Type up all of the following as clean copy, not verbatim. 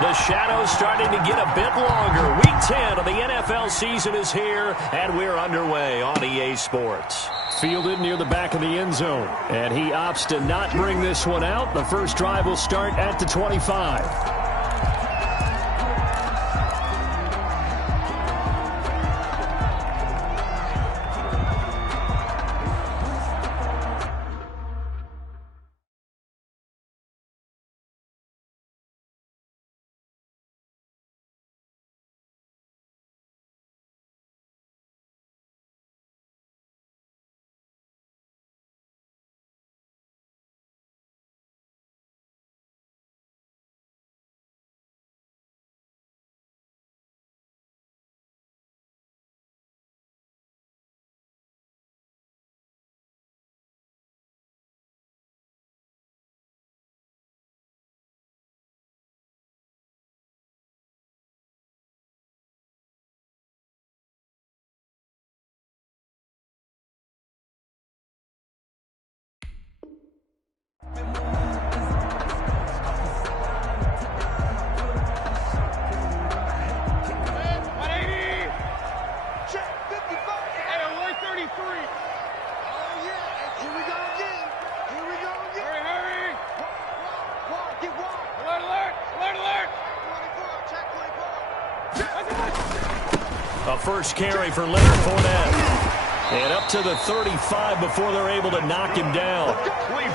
The shadow's starting to get a bit longer. Week 10 of the NFL season is here, and we're underway on EA Sports. Fielded near the back of the end zone, and he opts to not bring this one out. The first drive will start at the 25. A first carry for Leonard Fournette. And up to the 35 before they're able to knock him down.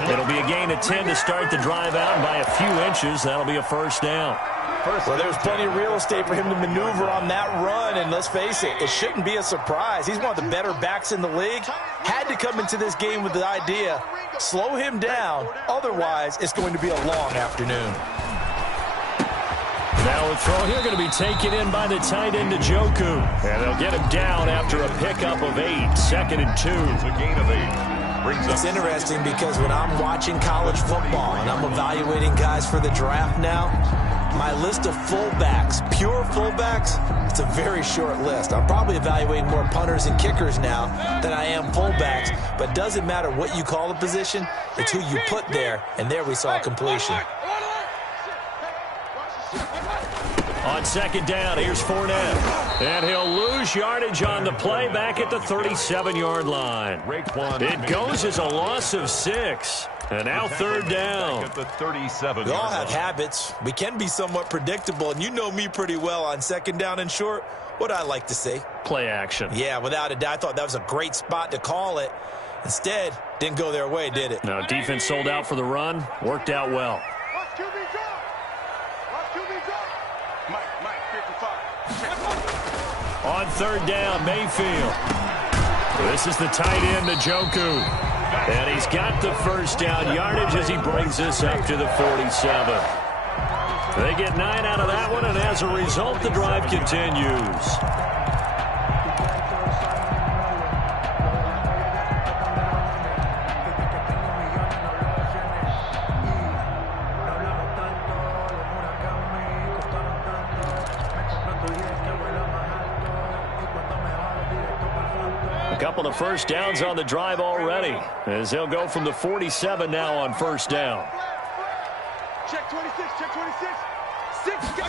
It'll be a gain of 10 to start the drive out, and by a few inches, that'll be a first down. Well, there's plenty of real estate for him to maneuver on that run, and let's face it, it shouldn't be a surprise. He's one of the better backs in the league. Had to come into this game with the idea, slow him down, otherwise it's going to be a long afternoon. Now the throw here going to be taken in by the tight end, Njoku. And they'll get him down after a pickup of 8, 2nd and 2. It's a gain of 8. It's interesting because when I'm watching college football and I'm evaluating guys for the draft now, my list of fullbacks, pure fullbacks, it's a very short list. I'm probably evaluating more punters and kickers now than I am fullbacks, but it doesn't matter what you call the position, it's who you put there, and there we saw completion. On second down, here's Fournette. And he'll lose yardage on the play back at the 37-yard line. It goes as a loss of 6. And now third down. At the 37. We all have habits. We can be somewhat predictable, and you know me pretty well on second down and short. What I like to say? Play action. Yeah, without a doubt. I thought that was a great spot to call it. Instead, didn't go their way, did it? No, defense sold out for the run. Worked out well. On third down, Mayfield. This is the tight end, Njoku. And he's got the first down yardage as he brings this up to the 47. They get 9 out of that one, and as a result, the drive continues. Couple of first downs on the drive already, as they'll go from the 47 now on first down. Check 26, check 26. 6.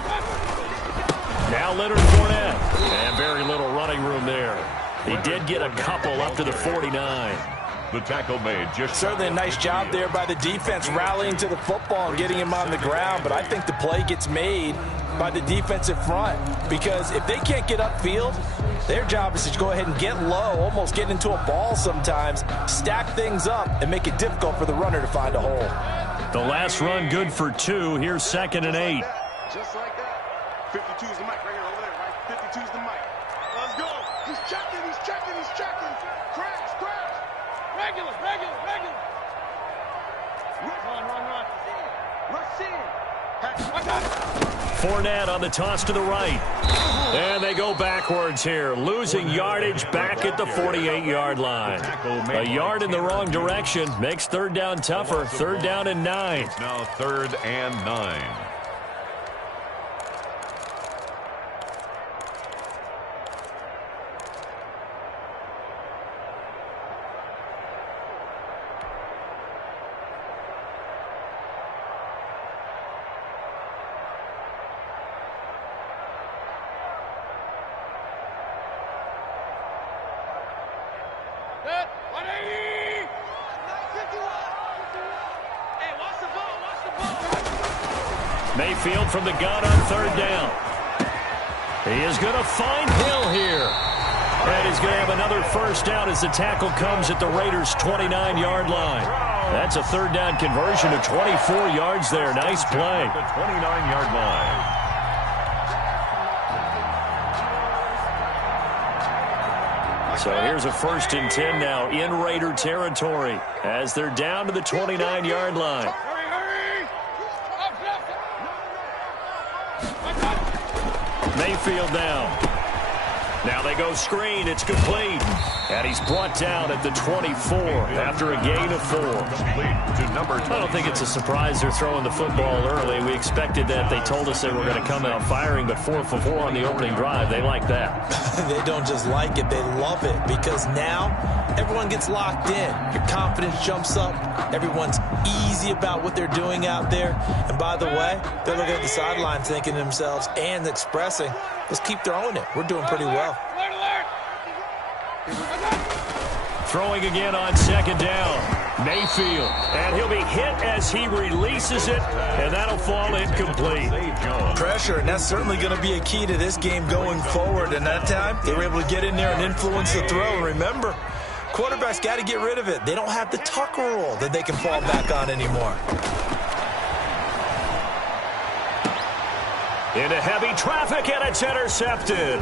Now Leonard Fournette, and very little running room there. He did get a couple up to the 49. The tackle made. Just certainly a nice job there by the defense rallying to the football and getting him on the ground, but I think the play gets made by the defensive front, because if they can't get upfield, their job is to go ahead and get low, almost get into a ball sometimes, stack things up, and make it difficult for the runner to find a hole. The last run good for 2. Here's 2nd and 8. Just like that. 52 is the mic right here over there, right? 52 is the mic. Let's go. He's checking, he's checking, he's checking. Crash, crash. Regular. Run. Rush in. Fournette on the toss to the right. And they go backwards here, losing yardage back at the 48-yard line. A yard in the wrong direction makes third down tougher. 3rd down and 9. It's now 3rd and 9. Mayfield from the gun on third down. He is going to find Hill here. And he's going to have another first down as the tackle comes at the Raiders' 29-yard line. That's a third down conversion of 24 yards there. Nice play. The 29-yard line. So here's a 1st and 10 now in Raider territory as they're down to the 29-yard line. Mayfield down. Now they go screen. It's complete. And he's brought down at the 24 after a gain of 4. I don't think it's a surprise they're throwing the football early. We expected that. They told us they were going to come out firing, but 4 for 4 on the opening drive. They like that. They don't just like it. They love it because now everyone gets locked in. Your confidence jumps up. Everyone's easy about what they're doing out there. And by the way, they're looking at the sideline thinking to themselves and expressing, let's keep throwing it. We're doing pretty well. Throwing again on second down. Mayfield. And he'll be hit as he releases it, and that'll fall incomplete. Pressure, and that's certainly going to be a key to this game going forward. And that time, they were able to get in there and influence the throw. And remember, quarterbacks got to get rid of it. They don't have the tuck rule that they can fall back on anymore. Into heavy traffic, and it's intercepted.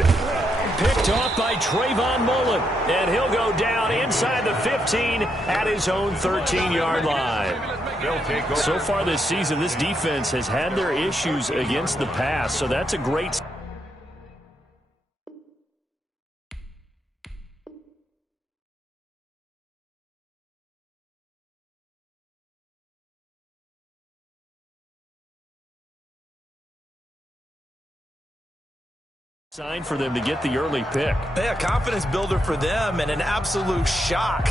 Picked off by Trayvon Mullen, and he'll go down inside the 15 at his own 13-yard line. So far this season, this defense has had their issues against the pass, so that's a great sign for them to get the early pick. Yeah, confidence builder for them and an absolute shock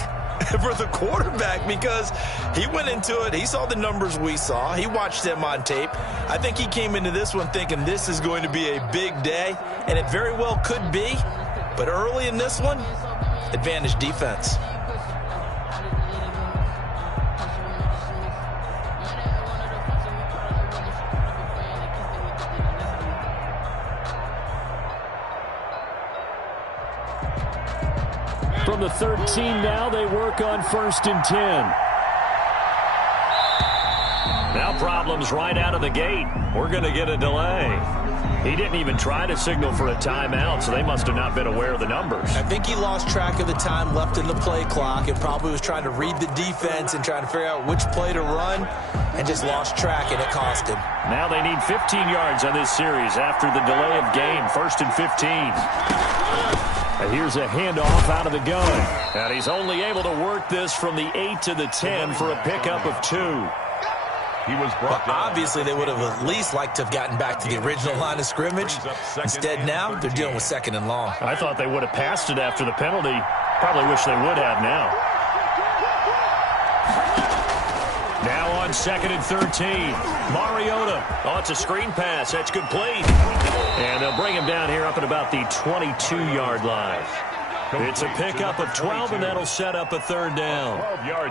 for the quarterback because he went into it. He saw the numbers we saw. He watched them on tape. I think he came into this one thinking this is going to be a big day, and it very well could be. But early in this one, advantage defense. From the 13 now, they work on 1st and 10. Now problems right out of the gate. We're going to get a delay. He didn't even try to signal for a timeout, so they must have not been aware of the numbers. I think he lost track of the time left in the play clock and probably was trying to read the defense and trying to figure out which play to run and just lost track, and it cost him. Now they need 15 yards on this series after the delay of game. 1st and 15. And here's a handoff out of the gun. And he's only able to work this from the 8 to the 10 for a pickup of 2. He was brought down. Obviously, they would have at least liked to have gotten back to the original line of scrimmage. Instead, now they're dealing with 2nd and long. I thought they would have passed it after the penalty. Probably wish they would have now. Now on 2nd and 13. Mariota. Oh, it's a screen pass. That's complete. And they'll bring him down here up at about the 22-yard line. It's a pickup of 12, and that'll set up a 3rd down.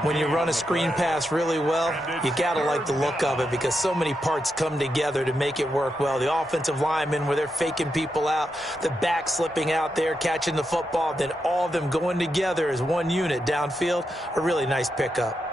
When you run a screen pass really well, you got to like the look of it because so many parts come together to make it work well. The offensive linemen, where they're faking people out, the back slipping out there, catching the football, then all of them going together as one unit downfield, a really nice pickup.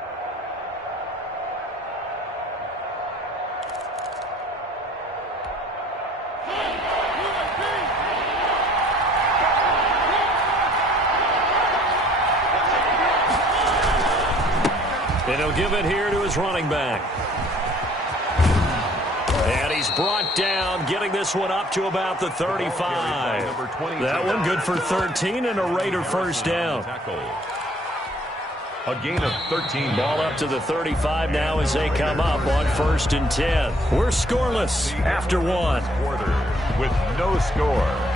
And he'll give it here to his running back. And he's brought down, getting this one up to about the 35. That one good for 13 and a Raider first down. A gain of 13. Ball up to the 35 now as they come up on 1st and 10. We're scoreless after 1. Quarter with no score.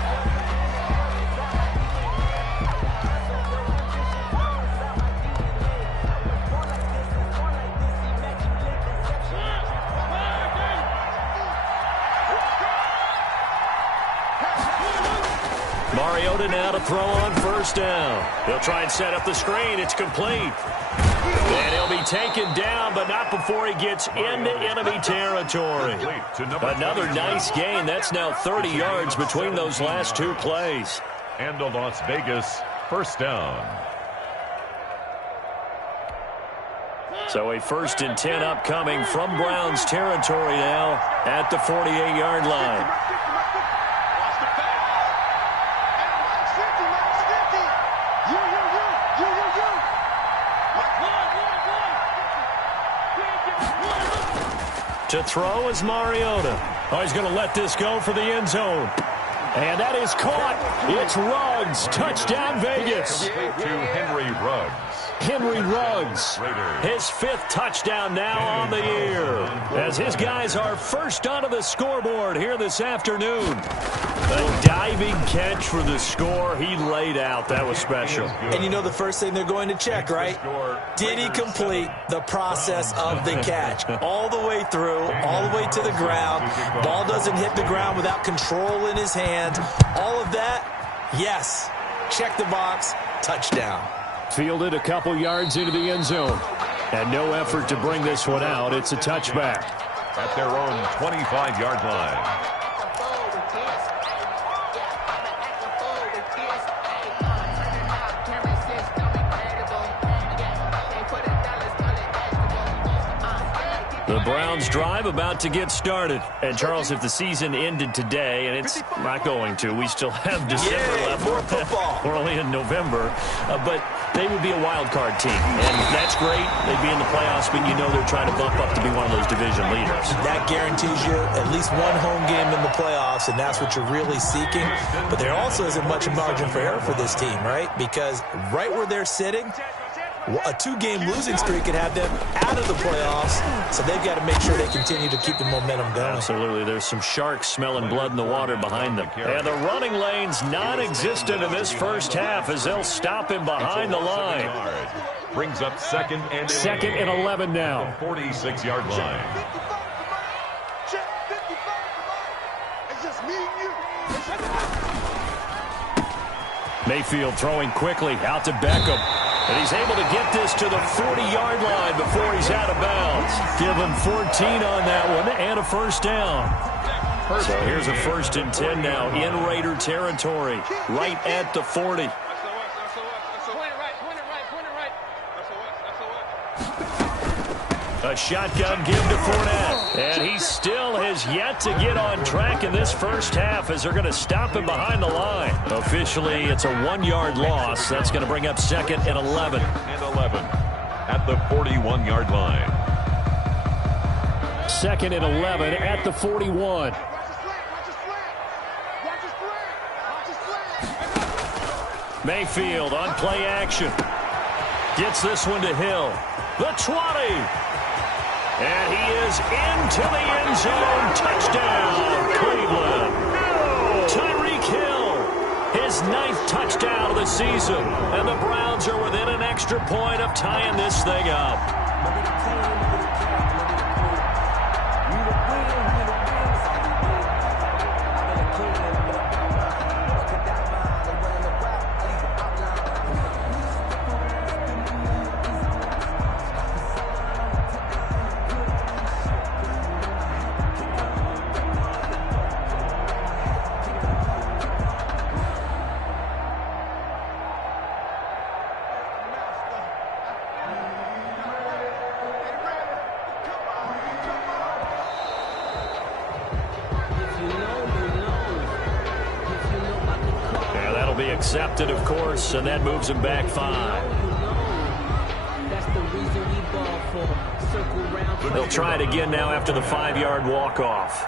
Mariota now to throw on 1st down. He'll try and set up the screen. It's complete. And he'll be taken down, but not before he gets into enemy territory. Another nice gain. That's now 30 yards between those last two plays. And a Las Vegas first down. So a 1st and 10 upcoming from Browns territory now at the 48-yard line. To throw is Mariota. Oh, he's going to let this go for the end zone. And that is caught. It's Ruggs. Touchdown, Vegas. To Henry Ruggs. Henry Ruggs, his 5th touchdown now on the year, as his guys are first onto the scoreboard here this afternoon. A diving catch for the score. He laid out. That was special. And you know the first thing they're going to check, right? Did he complete the process of the catch? All the way through, all the way to the ground. Ball doesn't hit the ground without control in his hand. All of that, yes. Check the box, touchdown. Fielded a couple yards into the end zone. And no effort to bring this one out. It's a touchback. At their own 25-yard line. The Browns drive about to get started. And, Charles, if the season ended today, and it's not going to, we still have December left. More football. We're only in November. But they would be a wild card team. And that's great. They'd be in the playoffs, but you know they're trying to bump up to be one of those division leaders. That guarantees you at least one home game in the playoffs, and that's what you're really seeking. But there also isn't much margin for error for this team, right? Because right where they're sitting, a 2-game losing streak could have them out of the playoffs, so they've got to make sure they continue to keep the momentum going. Absolutely. There's some sharks smelling blood in the water behind them. And the running lane's non-existent in this first half as they'll stop him behind the line. Brings up second and 11 now. 46-yard line. Mayfield throwing quickly out to Beckham. And he's able to get this to the 40-yard line before he's out of bounds. Give him 14 on that one and a first down. So here's a 1st and 10 now in Raider territory, right at the 40. A shotgun give to Fournette. And he still has yet to get on track in this first half as they're going to stop him behind the line. Officially, it's a 1-yard loss. That's going to bring up 2nd and 11. And 11 at the 41-yard line. 2nd and 11 at the 41. Mayfield on play action. Gets this one to Hill. The 20. And he is into the end zone. Touchdown, Cleveland. Tyreek Hill, his 9th touchdown of the season. And the Browns are within an extra point of tying this thing up. Accepted, of course, and that moves him back 5. They'll try it again now after the 5-yard walk-off.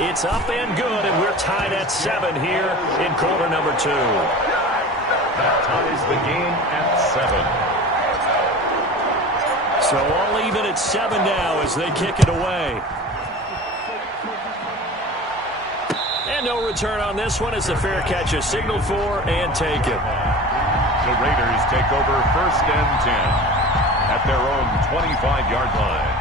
It's up and good, and we're tied at 7 here in quarter number 2. That ties the game at 7. So all even at 7 now as they kick it away. And no return on this one as the fair catch is signaled for and taken. The Raiders take over 1st and 10 at their own 25-yard line.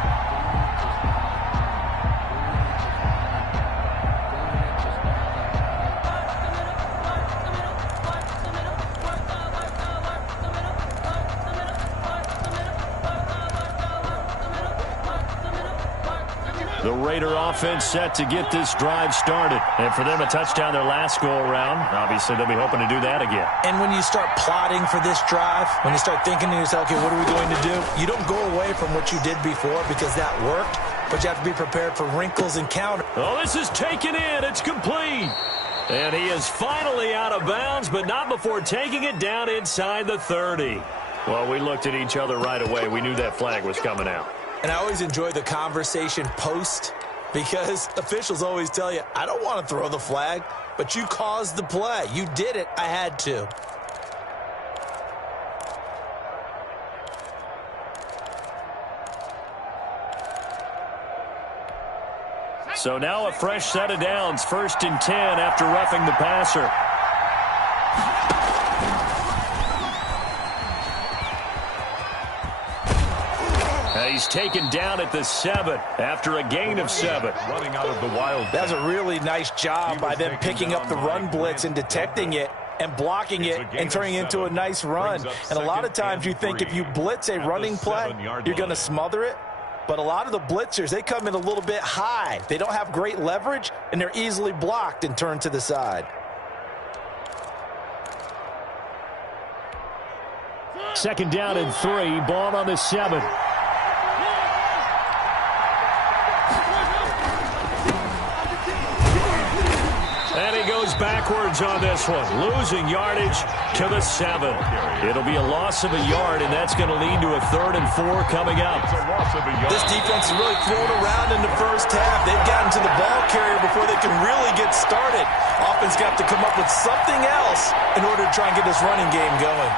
The Raider offense set to get this drive started. And for them, a touchdown their last go-around. Obviously, they'll be hoping to do that again. And when you start plotting for this drive, when you start thinking to yourself, okay, what are we going to do? You don't go away from what you did before because that worked, but you have to be prepared for wrinkles and counter. Oh, this is taken in. It's complete. And he is finally out of bounds, but not before taking it down inside the 30. Well, we looked at each other right away. We knew that flag was coming out. And I always enjoy the conversation post because officials always tell you, I don't want to throw the flag, but you caused the play. You did it. I had to. So now a fresh set of downs, 1st and 10 after roughing the passer. He's taken down at the 7 after a gain of 7. Running out of the wild. That's a really nice job by them picking up the run blitz and detecting it and blocking it and turning it into a nice run. And a lot of times you think if you blitz a running play, you're going to smother it. But a lot of the blitzers, they come in a little bit high. They don't have great leverage, and they're easily blocked and turned to the side. 2nd down and 3, ball on the 7. And he goes backwards on this one, losing yardage to the 7. It'll be a loss of a yard, and that's going to lead to a 3rd and 4 coming up. This defense is really thrown around in the first half. They've gotten to the ball carrier before they can really get started. Offense got to come up with something else in order to try and get this running game going.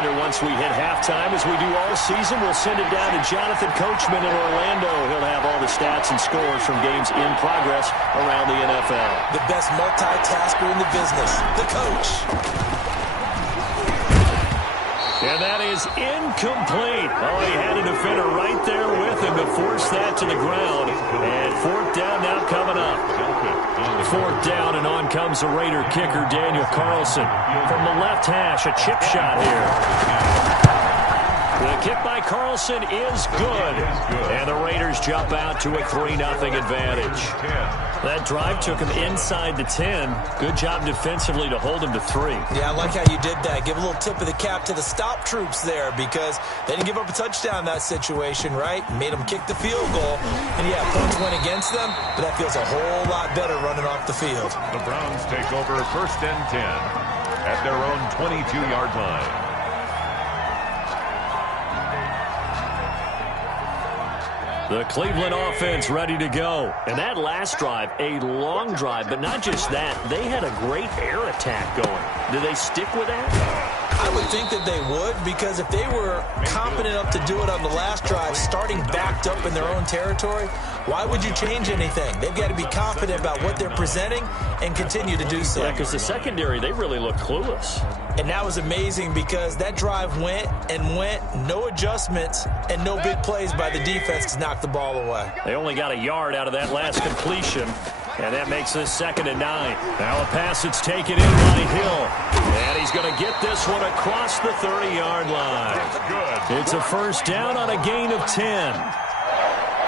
Once we hit halftime, as we do all season, we'll send it down to Jonathan Coachman in Orlando. He'll have all the stats and scores from games in progress around the NFL. The best multitasker in the business, the coach. And that is incomplete. Oh, he had a defender right there with him to force that to the ground. And 4th down now coming up. 4th down, and on comes the Raider kicker, Daniel Carlson. From the left hash, a chip shot here. The kick by Carlson is good. And the Raiders jump out to a 3-0 advantage. That drive took him inside the 10. Good job defensively to hold him to 3. Yeah, I like how you did that. Give a little tip of the cap to the stop troops there because they didn't give up a touchdown in that situation, right? Made them kick the field goal. And, yeah, points went against them, but that feels a whole lot better running off the field. The Browns take over 1st and 10 at their own 22-yard line. The Cleveland offense ready to go. And that last drive, a long drive, but not just that. They had a great air attack going. Do they stick with that? I would think that they would because if they were competent enough to do it on the last drive, starting backed up in their own territory, why would you change anything? They've got to be confident about what they're presenting and continue to do so. Yeah, because the secondary, they really look clueless. And that was amazing because that drive went and went, no adjustments, and no big plays by the defense to knock the ball away. They only got a yard out of that last completion, and that makes this 2nd and 9. Now a pass that's taken in by Hill, and he's going to get this one across the 30-yard line. It's a 1st down on a gain of 10.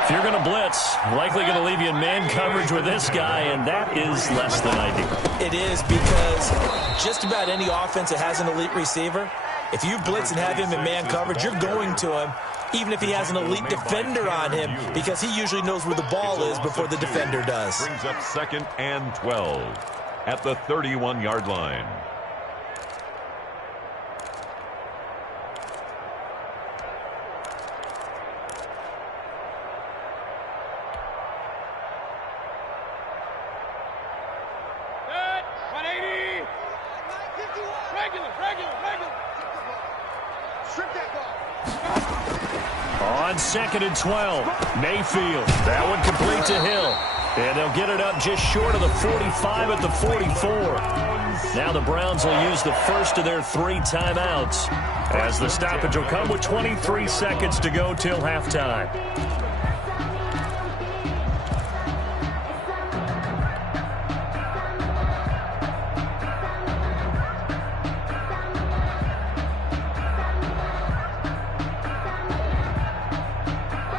If you're going to blitz, likely going to leave you in man coverage with this guy, and that is less than ideal. It is because just about any offense that has an elite receiver, if you blitz and have him in man coverage, you're going to him, even if he has an elite defender on him, because he usually knows where the ball is before the defender does. Brings up 2nd and 12 at the 31-yard line. On 2nd and 12, Mayfield. That one complete to Hill. And they'll get it up just short of the 45 at the 44. Now the Browns will use the first of their 3 timeouts as the stoppage will come with 23 seconds to go till halftime.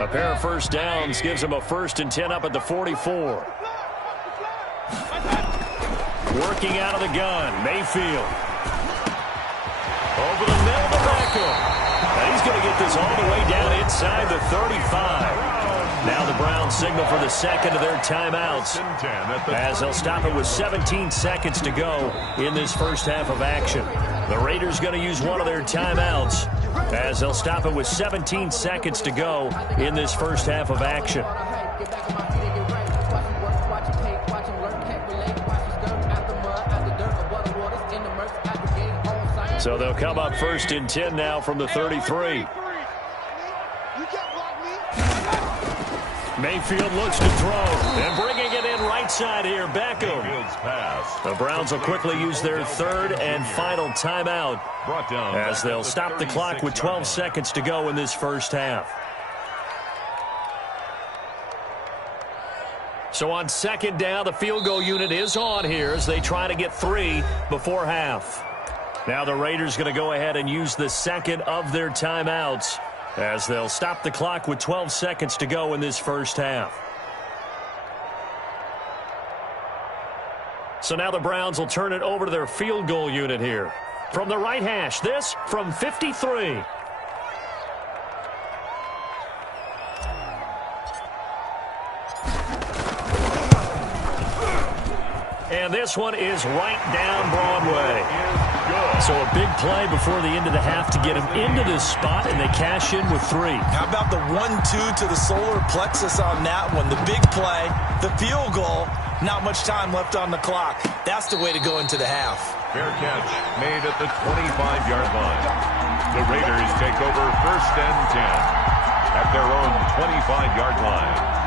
A pair of first downs gives them a 1st and 10 up at the 44. Working out of the gun, Mayfield. Over the middle to Beckham. And he's going to get this all the way down inside the 35. Now the Browns signal for the second of their timeouts, as they'll stop it with 17 seconds to go in this first half of action. The Raiders going to use one of their timeouts, as they'll stop it with 17 seconds to go in this first half of action. So they'll come up 1st and 10 now from the 33. Mayfield looks to throw, and bringing it in right side here, Beckham. The Browns will quickly use their 3rd and final timeout, as they'll stop the clock with 12 seconds to go in this first half. So on 2nd down, the field goal unit is on here as they try to get 3 before half. Now the Raiders going to go ahead and use the second of their timeouts, as they'll stop the clock with 12 seconds to go in this first half. So now the Browns will turn it over to their field goal unit here. From the right hash, this from 53. And this one is right down Broadway. So a big play before the end of the half to get him into this spot, and they cash in with 3. How about the 1-2 to the solar plexus on that one? The big play, the field goal, not much time left on the clock. That's the way to go into the half. Fair catch made at the 25-yard line. The Raiders take over 1st and 10 at their own 25-yard line.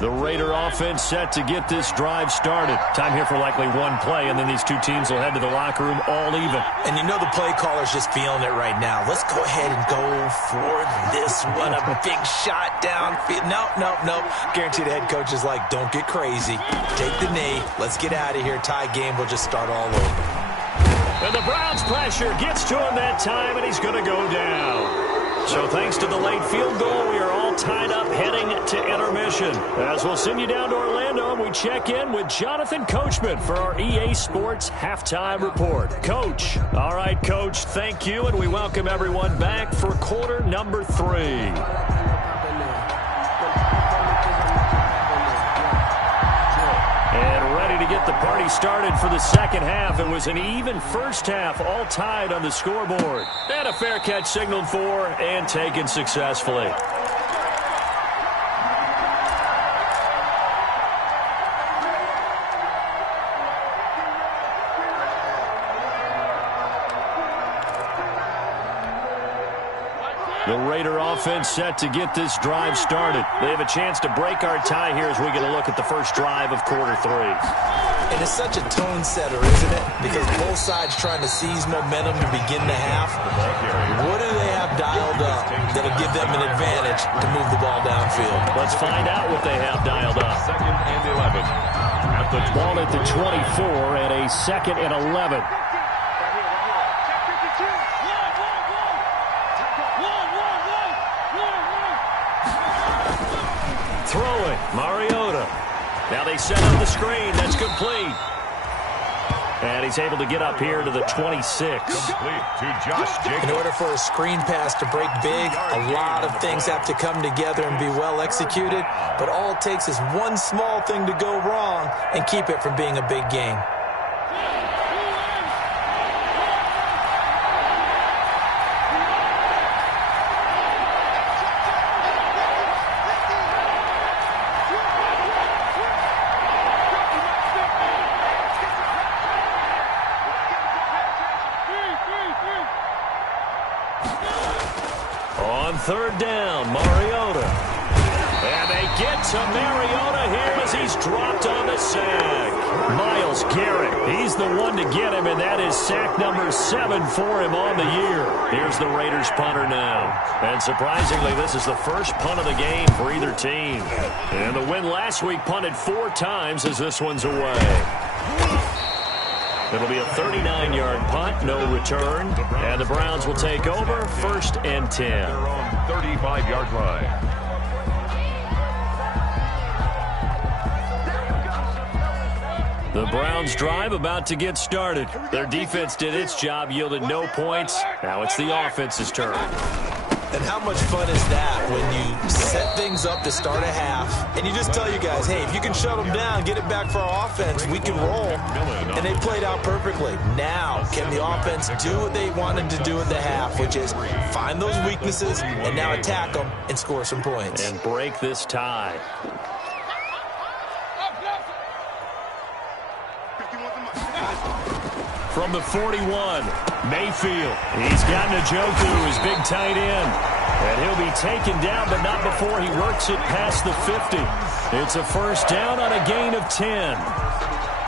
The Raider offense set to get this drive started. Time here for likely one play, and then these two teams will head to the locker room all even. And you know the play caller's just feeling it right now. Let's go ahead and go for this one. A big shot downfield. Nope. Guarantee the head coach is like, don't get crazy. Take the knee. Let's get out of here. Tie game. We'll just start all over. And the Browns pressure gets to him that time, and he's going to go down. So thanks to the late field goal, we are all tied up heading to intermission. As we'll send you down to Orlando, we check in with Jonathan Coachman for our EA Sports Halftime Report. Coach. All right, Coach, thank you, and we welcome everyone back for quarter number 3. And ready to get the party started for the second half. It was an even first half, all tied on the scoreboard. And a fair catch signaled for and taken successfully. The Raider offense set to get this drive started. They have a chance to break our tie here as we get a look at the first drive of quarter 3. And it's such a tone setter, isn't it? Because both sides trying to seize momentum to begin the half. What do they have dialed up that'll give them an advantage to move the ball downfield? Let's find out what they have dialed up. 2nd and 11. At the ball at the 24 and a 2nd and 11. Throwing, Mariota. Now they set up the screen. That's complete. And he's able to get up here to the 26. complete to Josh Jacobs. In order for a screen pass to break big, a lot of things have to come together and be well executed. But all it takes is one small thing to go wrong and keep it from being a big game. On 3rd down, Mariota. And they get to Mariota here as he's dropped on the sack. Myles Garrett, he's the one to get him, and that is sack number 7 for him on the year. Here's the Raiders punter now. And surprisingly, this is the first punt of the game for either team. And the win last week punted 4 times as this one's away. It'll be a 39-yard punt, no return. And the Browns will take over, 1st and 10. Their own 35-yard line. The Browns drive about to get started. Their defense did its job, yielded no points. Now it's the offense's turn. And how much fun is that when you set things up to start a half and you just tell you guys, hey, if you can shut them down, get it back for our offense, we can roll. And they played out perfectly. Now, can the offense do what they wanted to do at the half, which is find those weaknesses and now attack them and score some points. And break this tie. From the 41, Mayfield. He's got Njoku, his big tight end. And he'll be taken down, but not before he works it past the 50. It's a first down on a gain of 10.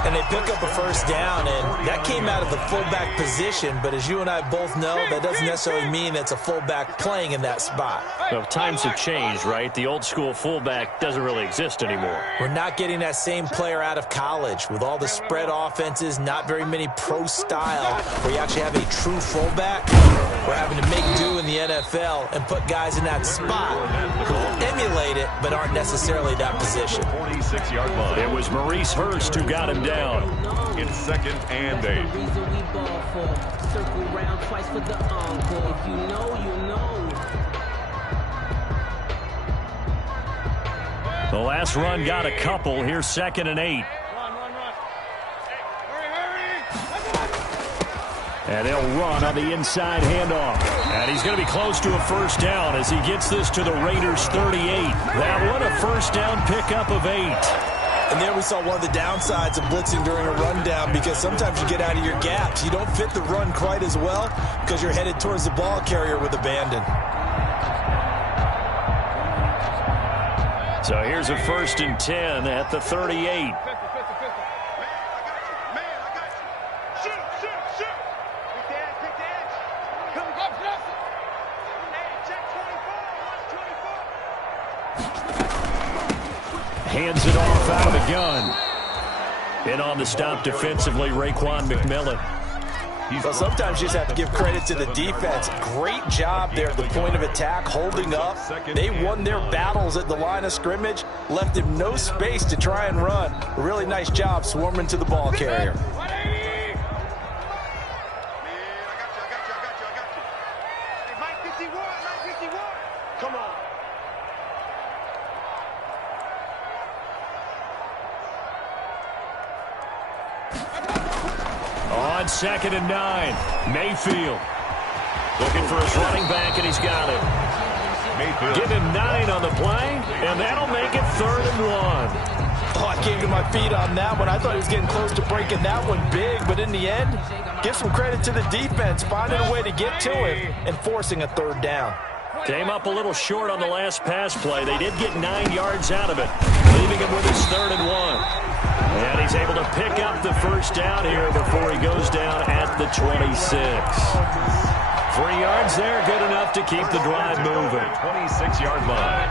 And they pick up a first down, and that came out of the fullback position. But as you and I both know, that doesn't necessarily mean it's a fullback playing in that spot. Well, times have changed, right? The old school fullback doesn't really exist anymore. We're not getting that same player out of college. With all the spread offenses, not very many pro style, where you actually have a true fullback. We're having to make do in the NFL and put guys in that spot who emulate it, but aren't necessarily that position. 46-yard line. It was Maurice Hurst who got him down. It's 2nd and 8. The last run got a couple. Here's 2nd and 8. And they'll run on the inside handoff. And he's going to be close to a first down as he gets this to the Raiders' 38. That one, a first down pickup of 8. And there we saw one of the downsides of blitzing during a rundown, because sometimes you get out of your gaps. You don't fit the run quite as well because you're headed towards the ball carrier with abandon. So here's a 1st and 10 at the 38. Hands it off out of the gun. In on the stop defensively, Raekwon McMillan. Well, sometimes you just have to give credit to the defense. Great job there at the point of attack, holding up. They won their battles at the line of scrimmage, left him no space to try and run. A really nice job swarming to the ball carrier. Come on. On 2nd and 9, Mayfield. Looking for his running back, and he's got it. Mayfield. Give him 9 on the play, and that'll make it 3rd and 1. Oh, I came to my feet on that one. I thought he was getting close to breaking that one big, but in the end, give some credit to the defense, finding a way to get to him and forcing a 3rd down. Came up a little short on the last pass play. They did get 9 yards out of it, leaving him with his 3rd and 1. And he's able to pick up the first down here before he goes down at the 26. 3 yards there, good enough to keep the drive moving. 26-yard line.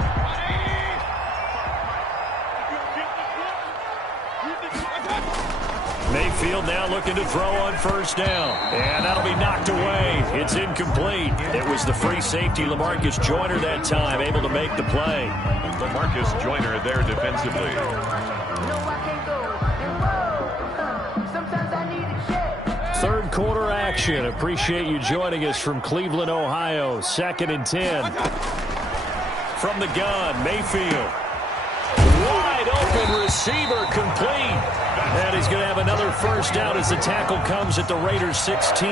Mayfield now looking to throw on first down. And that'll be knocked away. It's incomplete. It was the free safety, Lamarcus Joyner, that time, able to make the play. Lamarcus Joyner there defensively. Third quarter action. Appreciate you joining us from Cleveland, Ohio. 2nd and 10. From the gun, Mayfield. Wide open receiver, complete. And he's going to have another first down as the tackle comes at the Raiders' 16.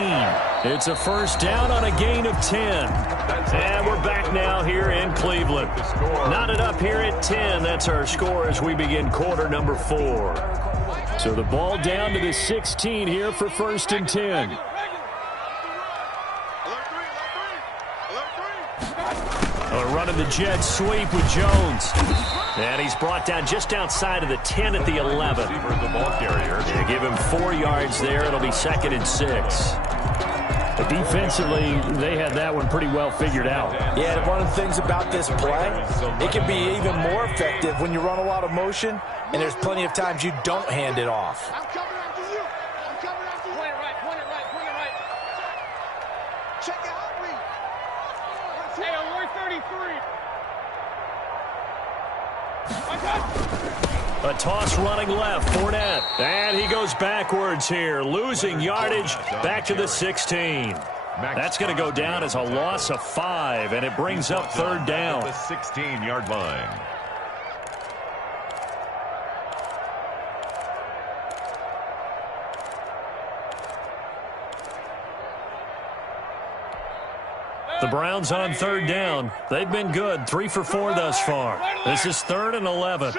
It's a first down on a gain of 10. And we're back now here in Cleveland. Knotted up here at 10. That's our score as we begin quarter number 4. So the ball down to the 16 here for 1st and 10. running the jet sweep with Jones. And he's brought down just outside of the 10 at the 11. The ball carrier. They give him 4 yards there. It'll be 2nd and 6. But defensively, they had that one pretty well figured out. Yeah, and one of the things about this play, it can be even more effective when you run a lot of motion, and there's plenty of times you don't hand it off. I'm coming after you. I'm coming after you. Point it right, point it right, point it right. Check it out, read. Hey, on 133. A toss running left, Fournette. And he goes backwards here, losing yardage back to the 16. That's going to go down as a loss of 5, and it brings up 3rd down. The 16-yard line. The Browns on 3rd down. They've been good, 3 for 4 thus far. This is 3rd and 11.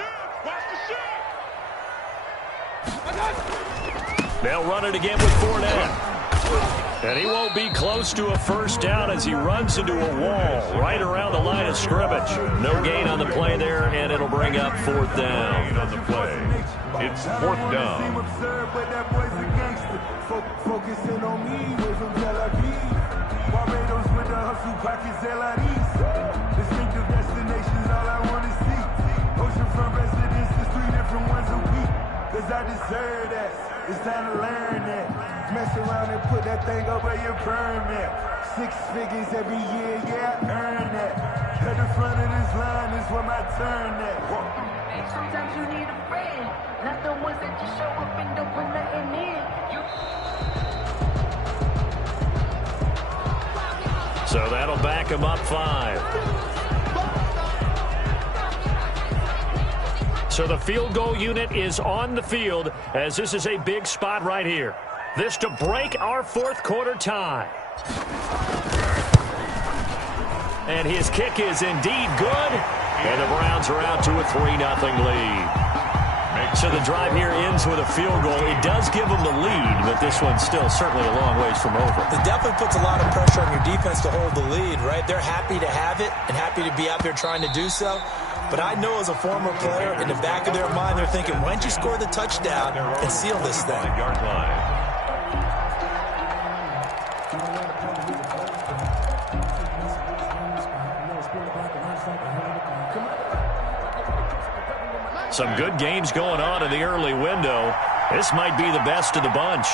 They'll run it again with Fournette. And he won't be close to a first down as he runs into a wall right around the line of scrimmage. No gain on the play there, and it'll bring up 4th down. On the play, it's 4th down. Focusing on me, way from Tel Aviv. Barbados with the hustle pockets, LIDs. Distinctive destinations, all I want to see. Oceanfront residences, 3 different ones a week. Cause I deserve that. It's time to learn that. Mess around and put that thing over your permit. 6 figures every year, yeah, I earn that. At the front of this line is where my turn at. Sometimes you need a friend, not the ones that just show up and don't put nothing in. So that'll back him up 5. So the field goal unit is on the field as this is a big spot right here. This to break our 4th quarter tie. And his kick is indeed good. And the Browns are out to a 3-0 lead. So the drive here ends with a field goal. It does give them the lead, but this one's still certainly a long ways from over. It definitely puts a lot of pressure on your defense to hold the lead, right? They're happy to have it and happy to be out there trying to do so. But I know as a former player, in the back of their mind, they're thinking, why don't you score the touchdown and seal this thing? 5-yard line. Some good games going on in the early window. This might be the best of the bunch.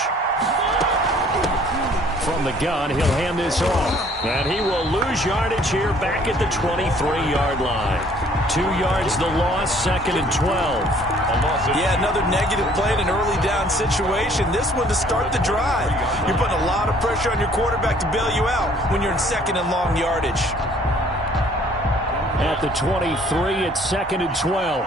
From the gun, he'll hand this off. And he will lose yardage here back at the 23-yard line. 2 yards the loss, 2nd and 12. Yeah, another negative play in an early down situation. This one to start the drive. You're putting a lot of pressure on your quarterback to bail you out when you're in 2nd and long yardage. At the 23, it's 2nd and 12.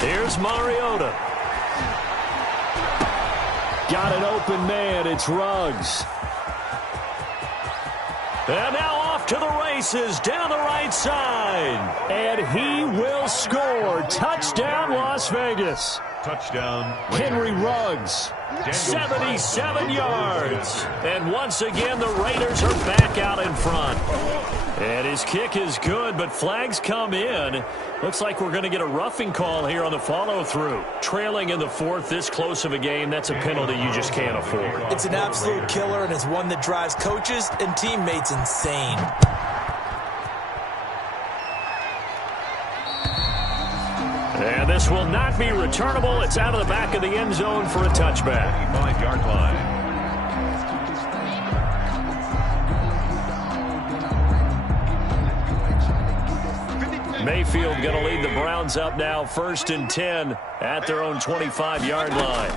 Here's Mariota. Got an open man. It's Ruggs. And now off to the races down the right side. And he will score. Touchdown, Las Vegas. Touchdown. Henry Ruggs. 77 yards. And once again, the Raiders are back out in front. And his kick is good, but flags come in. Looks like we're going to get a roughing call here on the follow-through. Trailing in the 4th, this close of a game, that's a penalty you just can't afford. It's an absolute killer, and it's one that drives coaches and teammates insane. And this will not be returnable. It's out of the back of the end zone for a touchback. 5-yard line. Mayfield going to lead the Browns up now, 1st and 10 at their own 25-yard line.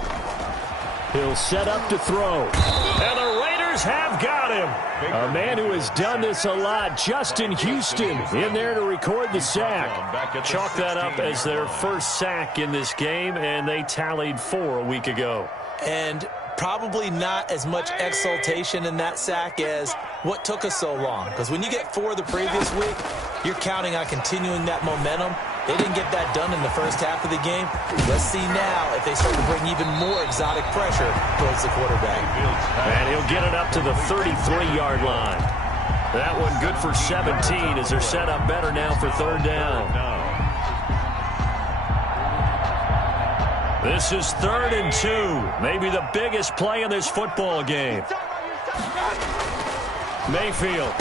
He'll set up to throw. And the Raiders have got him. A man who has done this a lot, Justin Houston, in there to record the sack. Chalk that up as their first sack in this game, and they tallied 4 a week ago. And probably not as much exultation in that sack as what took us so long. Because when you get 4 the previous week, you're counting on continuing that momentum They didn't get that done in the first half of the game. Let's see now if they start to bring even more exotic pressure towards the quarterback. And he'll get it up to the 33-yard line. That one good for 17 as they're set up better now for third down. This is 3rd and 2. Maybe the biggest play in this football game. Mayfield.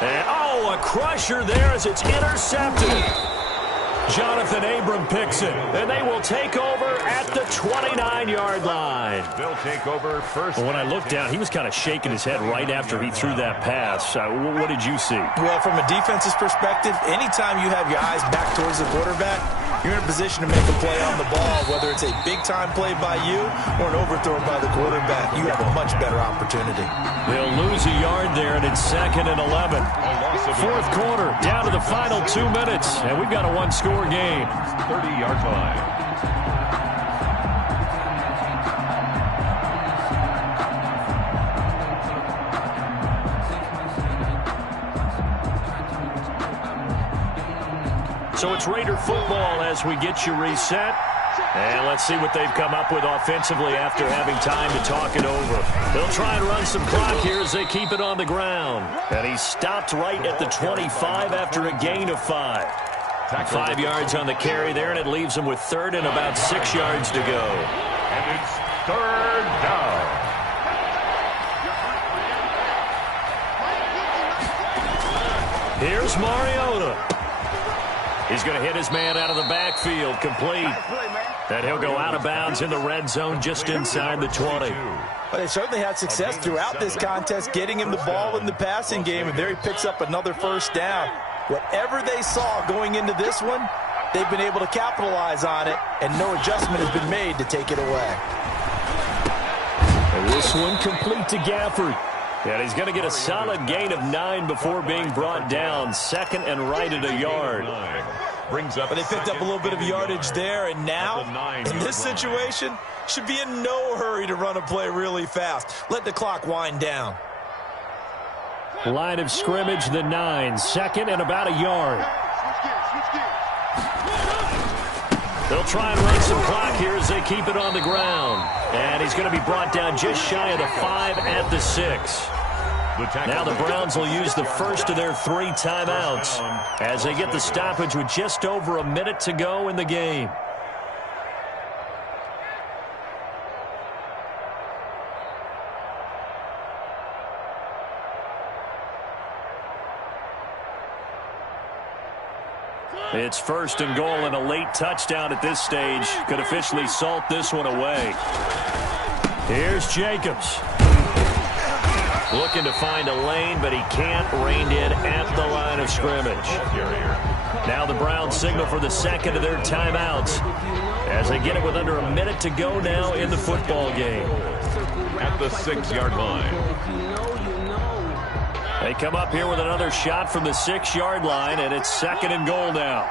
And, a crusher there as it's intercepted. Jonathan Abram picks it, and they will take over at the 29-yard line. They'll take over first. When I looked down, he was kind of shaking his head right after he threw that pass. What did you see? Well, from a defense's perspective, anytime you have your eyes back towards the quarterback, you're in a position to make a play on the ball, whether it's a big-time play by you or an overthrow by the quarterback. You have a much better opportunity. They'll lose a yard there, and it's 2nd and 11. Fourth quarter, down to the final 2 minutes, and we've got a one-score game. 30-yard line. So it's Raider football as we get you reset. And let's see what they've come up with offensively after having time to talk it over. They'll try and run some clock here as they keep it on the ground. And he's stopped right at the 25 after a gain of 5. 5 yards on the carry there, and it leaves them with 3rd and about 6 yards to go. And it's 3rd down. Here's Mariota. He's going to hit his man out of the backfield, complete. And he'll go out of bounds in the red zone just inside the 20. But they certainly had success throughout this contest, getting him the ball in the passing game, and there he picks up another first down. Whatever they saw going into this one, they've been able to capitalize on it, and no adjustment has been made to take it away. And this one complete to Gafford. And he's going to get a solid gain of 9 before being brought down. 2nd and right at a yard. But they picked up a little bit of yardage there, and now, in this situation, should be in no hurry to run a play really fast. Let the clock wind down. Line of scrimmage, the 9. 2nd and about a yard. They'll try and run some clock here as they keep it on the ground. And he's going to be brought down just shy of the 5 at the 6. Now the Browns will use the first of their 3 timeouts as they get the stoppage with just over a minute to go in the game. It's 1st and goal, and a late touchdown at this stage could officially salt this one away. Here's Jacobs. Looking to find a lane, but he can't rein in at the line of scrimmage. Now the Browns signal for the 2nd of their timeouts as they get it with under a minute to go now in the football game. At the 6-yard line. They come up here with another shot from the 6-yard line, and it's 2nd and goal now.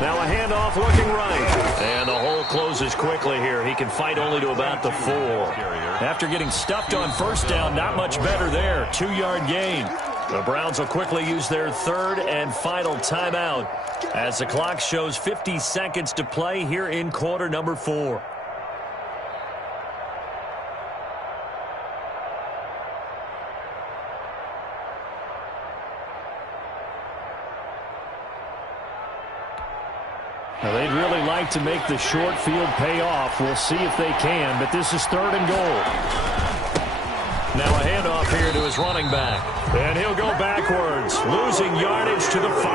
Now a handoff looking right. And the hole closes quickly here. He can fight only to about the 4. After getting stuffed on first down, not much better there. 2-yard gain. The Browns will quickly use their 3rd and final timeout as the clock shows 50 seconds to play here in quarter number 4. Now they'd really like to make the short field pay off. We'll see if they can, but this is 3rd and goal. Now a handoff here to his running back. And he'll go backwards, losing yardage to the 5.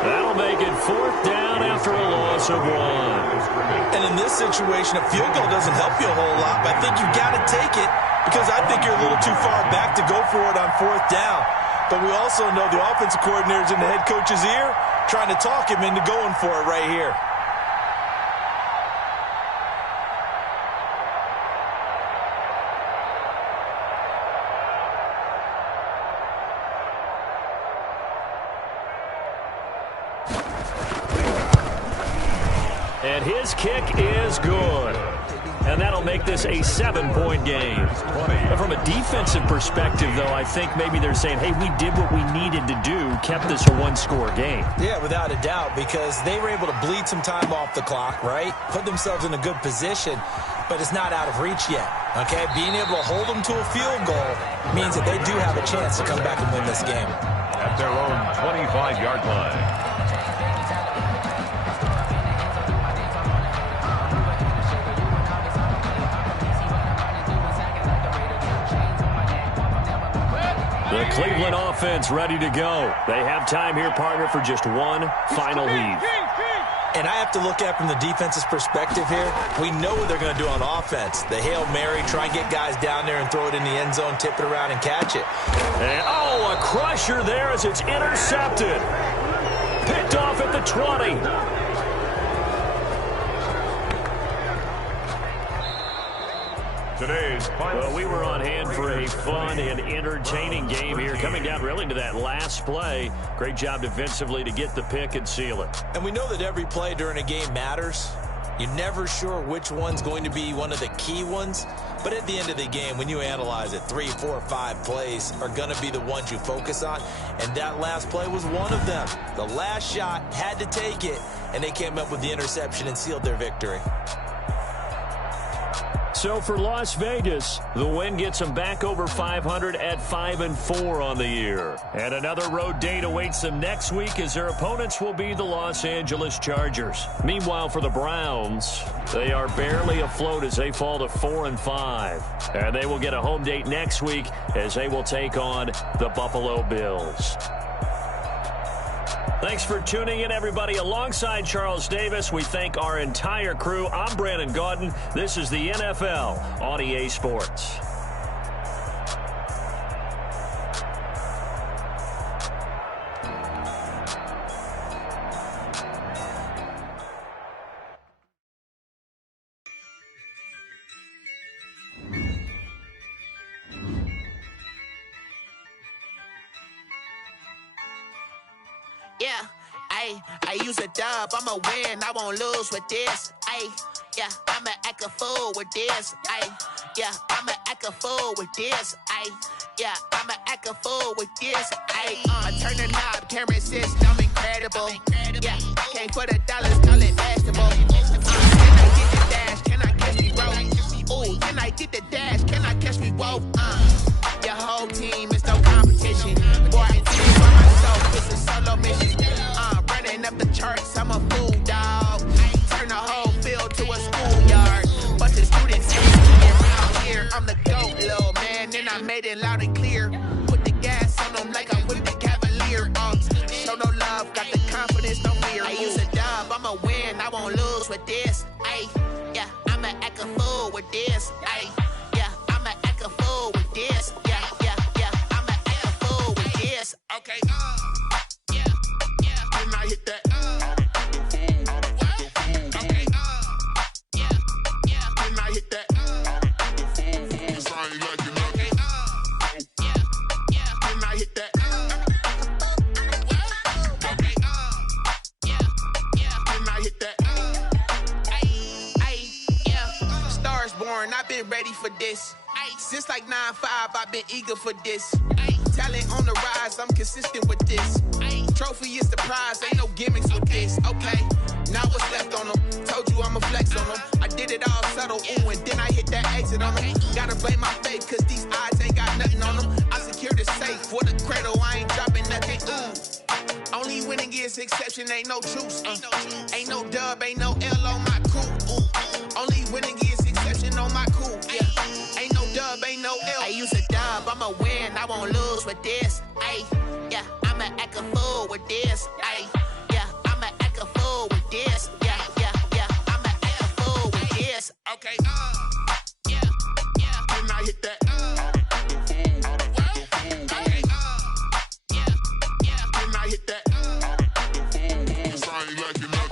That'll make it 4th down after a loss of 1. And in this situation, a field goal doesn't help you a whole lot, but I think you've got to take it because I think you're a little too far back to go for it on 4th down. But we also know the offensive coordinator's in the head coach's ear, trying to talk him into going for it right here. And his kick is good. and that'll make this a 7-point game. And from a defensive perspective, though, I think maybe they're saying, hey, we did what we needed to do, kept this a one-score game. Yeah, without a doubt, because they were able to bleed some time off the clock, right? Put themselves in a good position, but it's not out of reach yet, okay? Being able to hold them to a field goal means that they do have a chance to come back and win this game. At their own 25-yard line. The Cleveland offense ready to go. They have time here, partner, for just one final heave. And I have to look at it from the defense's perspective here. We know what they're going to do on offense. The Hail Mary, try and get guys down there and throw it in the end zone, tip it around and catch it. And, oh, a crusher there as it's intercepted. Picked off at the 20. Well, we were on hand for a fun and entertaining game here, coming down really to that last play. Great job defensively to get the pick and seal it. And we know that every play during a game matters. You're never sure which one's going to be one of the key ones. But at the end of the game, when you analyze it, 3, 4, 5 plays are going to be the ones you focus on. And that last play was one of them. The last shot had to take it, and they came up with the interception and sealed their victory. So for Las Vegas, the win gets them back over 500 at 5-4 on the year. And another road date awaits them next week as their opponents will be the Los Angeles Chargers. Meanwhile, for the Browns, they are barely afloat as they fall to 4-5. And they will get a home date next week as they will take on the Buffalo Bills. Thanks for tuning in, everybody. Alongside Charles Davis, we thank our entire crew. I'm Brandon Gaudin. This is the NFL on EA Sports. Yeah, I use a dub, I'ma win, I won't lose with this. Yeah, I'ma act a fool with this. Yeah, I'ma act a fool with this. Yeah, I'ma act a fool with this. I turn the knob, camera assist, I'm incredible. Yeah, came for the dollars, call it basketball. Can I get the dash? Can I catch me roll? Ooh, can I get the dash? Can I catch me roll? Your whole team is no competition. Boy, I did it by myself, it's a solo mission. Running up the charts, I'm a fool, dog. Turn the whole field to a schoolyard. But the students ain't around here. I'm the GOAT, little man, and I made it loud and clear. Put the gas on them like I'm with the Cavalier. Show no love, got the confidence, no fear. I use a dub, I'ma win, I won't lose with this. Yeah, I'ma act a fool with this. Yeah, I'ma act a fool with this. Yeah, I'ma act a fool with this. Okay. Can I hit that? Okay. Can I hit that? Cause I ain't like it. Okay. Can I hit that? Okay. Can I hit that? Yeah. Stars born, I've been ready for this. Since like 9-5, I've been eager for this. Talent on the rise, I'm consistent with this. Trophy is the prize, ain't no gimmicks with this. Okay, now what's left on them? Told you I'ma flex on them. I did it all subtle, ooh, and then I hit that exit on them. Gotta blame my faith, cause these odds ain't got nothing on them. I secured the safe for the cradle, I ain't dropping nothing, ooh. Only winning is exception, ain't no truce. Ain't no dub, ain't no L on my crew, ooh. Only winning is exception on my crew, yeah. Ain't no dub, ain't no L. I use a dub, I'ma win, I won't lose with this. Yeah, I'ma act a fool with this. Yeah, I'ma act a fool with this. Yeah, I'ma act a fool with this. Okay. Can I hit that? Okay. Can I hit that? Cause I ain't like it.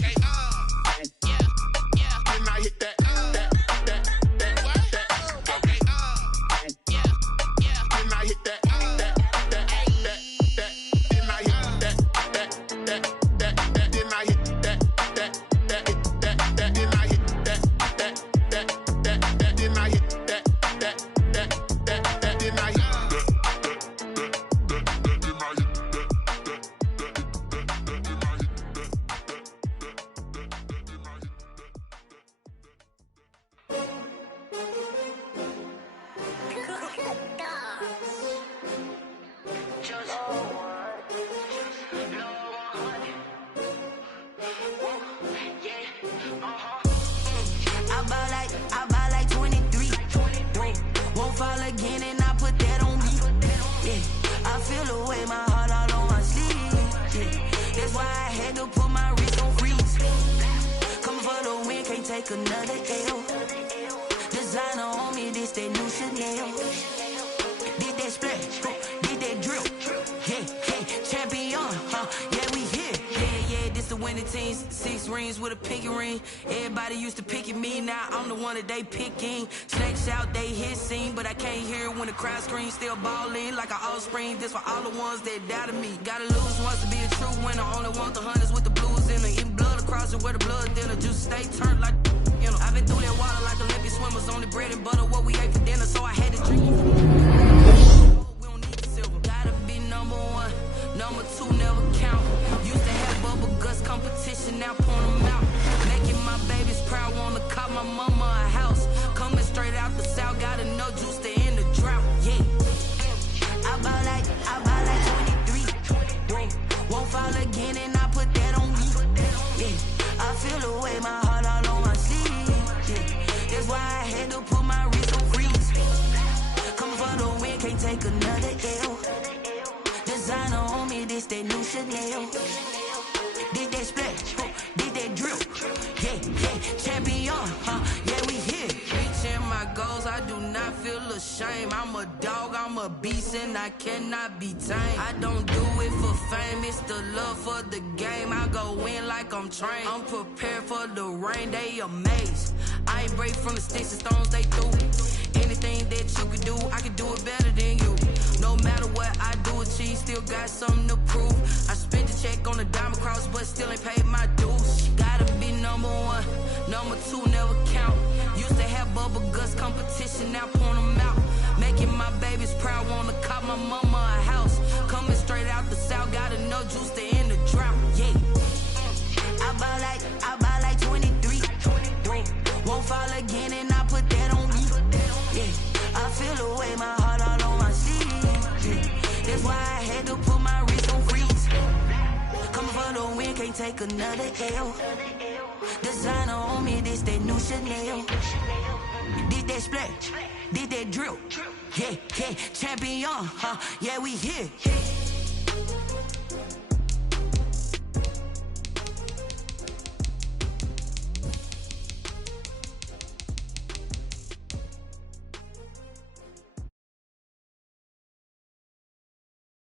take another L. Designer on me, this that new Chanel. Did that splash, did that drill. Yeah, champion, yeah, we here. Yeah, this the winning teams. 6 rings with a pinky ring. Everybody used to pick at me, now I'm the one that they picking. Snakes out, they hit scene, but I can't hear it when the crowd screams. Still ballin' like an offspring. This for all the ones that doubted me. Gotta lose once to be a true winner. Only want the hunters with the blues in her. Eating blood across it where the blood dinner. Juice stay turned like, you know. I've been through that water like Olympic swimmers. Only bread and butter, what we ate for dinner, so I had to drink. We don't need silver. Gotta be number 1. Number 2 never count. Used to have bubble guts competition, now point them out. Making my babies proud, wanna cop my mama a house. Coming straight out the south, got enough juice to end the drought. Yeah, I buy like 23. Won't fall again, and I put that on me. Yeah, I feel the way, my heart all on my sleeve. Yeah, that's why I had to put my wrist on freeze. Come for the win, can't take another L. Designer on me, this that new Chanel. Did that splash, did that drill. Yeah, champion, yeah, we here. Reaching my goals, I do not feel ashamed. I'm a dog, I'm a beast, and I cannot be tamed. I don't do it for fame, it's the love for the game. I go in like I'm trained. I'm prepared for the rain, they amazed. I ain't break from the sticks and stones they threw. Anything that you could do, I can do it better than you. No matter what I do, achieve, still got something to prove. I spent the check on the diamond cross, but still ain't paid my dues. Gotta be number 1, number 2 never count. Used to have bubble guts competition, now point them out. Making my babies proud, wanna cop my mama a house. Coming straight out the south, got enough juice to end the drought. Yeah, I buy like 23. Won't fall again, and I put that on me. Yeah, I feel the way, my heart all on my sleeve. Yeah, that's why I had to put my wrist on freeze. Coming for the win, can't take another L. Designer on me, this that new Chanel. Did that splash, did that drill. Yeah, champion, yeah, we here.